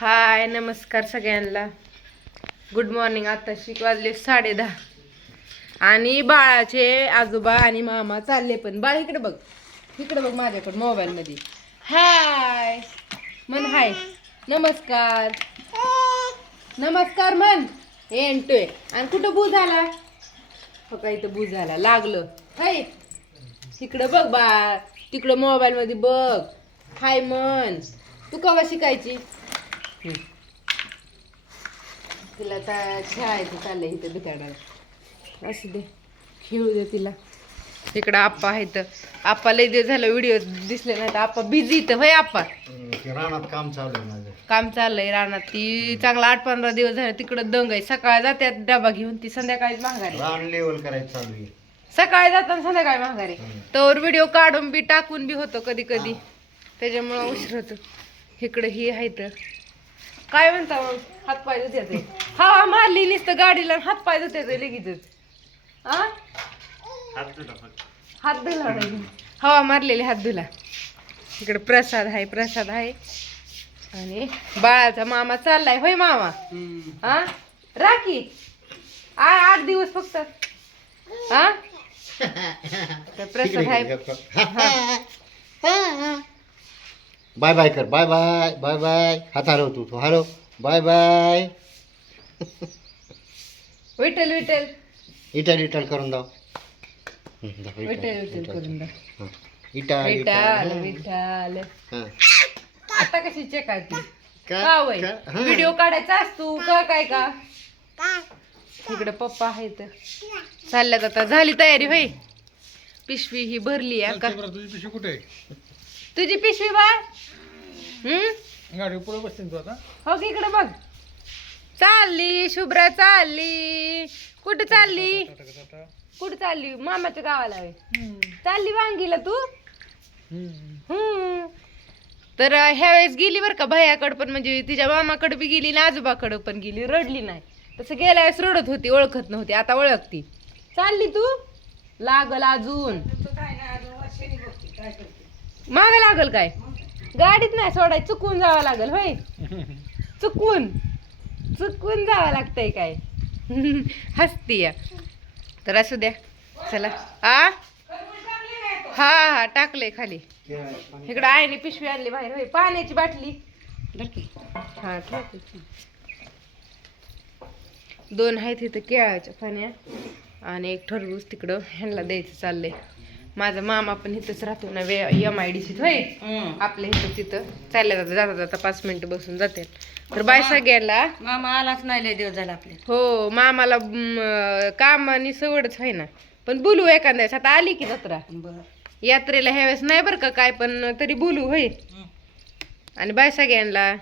हाय नमस्कार सगळ्यांना. Good morning आता शिक वाजले साडे दहा. आणि बाळाचे आजोबा आणि मामा चालले पण. बाळ इकडे बघ. इकडे बघ माझ्याकडे मोबाईलमध्ये हाय. म्हण हाय. नमस्कार. नमस्कार म्हण. एंटोय. आणि कुठं बू झाला? हो का इथं बू झाला. लागलं. हाय. तिकडं बघ बाळ. तिकडं मोबाईलमध्ये बघ. हाय म्हण. तू कवा शिकायची? तिला आता खेळायचं चाललंय इथं दुकानात. असू दे खेळू दे तिला. इकडं आप्पा आहेत. आप्पा लय दिवस झालं व्हिडिओ दिसले नाही तर आप्पा बिझी इथं. होय आप्पा? रानात काम चालू आहे माझं. काम चाललंय रानात. ती चांगला आठ पंधरा दिवस झाले तिकडं दंग आहे. सकाळी जात्यात डबा घेऊन ती संध्याकाळी माघारी. रान लेवल करायचं चालू आहे. सकाळी जाताना संध्याकाळी माघारी. तर व्हिडिओ काढून बी टाकून बी होतो कधी कधी त्याच्यामुळं उशीर होतो. इकडं ही आहे तर काय म्हणता मग? हात पाय धुत्याचे हवा मारली नुसतं गाडीला आणि हात पाय धुत्याचे लगेचच. आ? हात धुला नाही. हवा मारलेली हात धुला. इकडे प्रसाद आहे प्रसाद आहे. आणि बाळाचा मामा चाललाय होय मामा? हा राखी आ आठ दिवस फक्त. हा तर प्रसाद आहे. बाय बाय कर बाय बाय बाय बाय. हात हरव तू तू हरव. Bye bye. विठ्ठल विठ्ठल. इटल इटल करून दाव. हं, दाखव, इटल, विठ्ठल विठ्ठल इटल. करून द्या हं. इटल विठ्ठल इटल विठ्ठल. हं. आता कशी चेकायची का- का वय? का- हं. व्हिडिओ काढायचा असतो का काय का? इकडे पप्पा आहेत. चालल्यात आता. झाली तयारी होय? पिशवी ही भरली आहे का? तुझी पिशवी कुठे आहे? तुझी पिशवी बाय हम्म? गाडी पुढे बसते तू आता? हो की इकडे बघ. चालली शुभ्रा चालली. कुठं चालली? कुठं चालली? मामाच्या गावाला. चालली वांगीला तू? हम्म. तर ह्या वेळेस गेली बरं का भैयाकडं पण? म्हणजे तिच्या मामाकडे बी गेली आणि आजोबाकडं पण गेली. रडली नाही. तसं गेल्या वेळेस रडत होती ओळखत नव्हती. आता ओळखती. चालली तू? लागल अजून. माग लागल काय? गाडीत नाही सोडाय चुकून जावं लागल होय. चुकून. चुकून जावं लागतंय काय. हसती या. तर असू द्या. चला. आ? हा हा टाकलंय खाली. इकडं आईने पिशवी आणली बाहेर होय. पाण्याची बाटली. हा. दोन आहेत इथं केळाच्या पाण्या. आणि एक टरबूज तिकडं ह्यांना द्यायचं चाललंय. माझा मामा पण इथंच राहतो ना वे एम आय डी सीत होय? आपल्या इथं तिथं. चालल्या जाता जाता जाता पाच मिनिटं बसून जाते तर बाय सगळ्याला मामा आलाच नाही लय दिवस झाला आपले. हो मामाला काम आणि सवडच आहे ना पण बोलू एखाद्या वेळेस आता आली की जत्रा. यात्रेला ह्या वेळेस नाही बरं का काय पण तरी बोलू होय. आणि बाय सगळ्यांना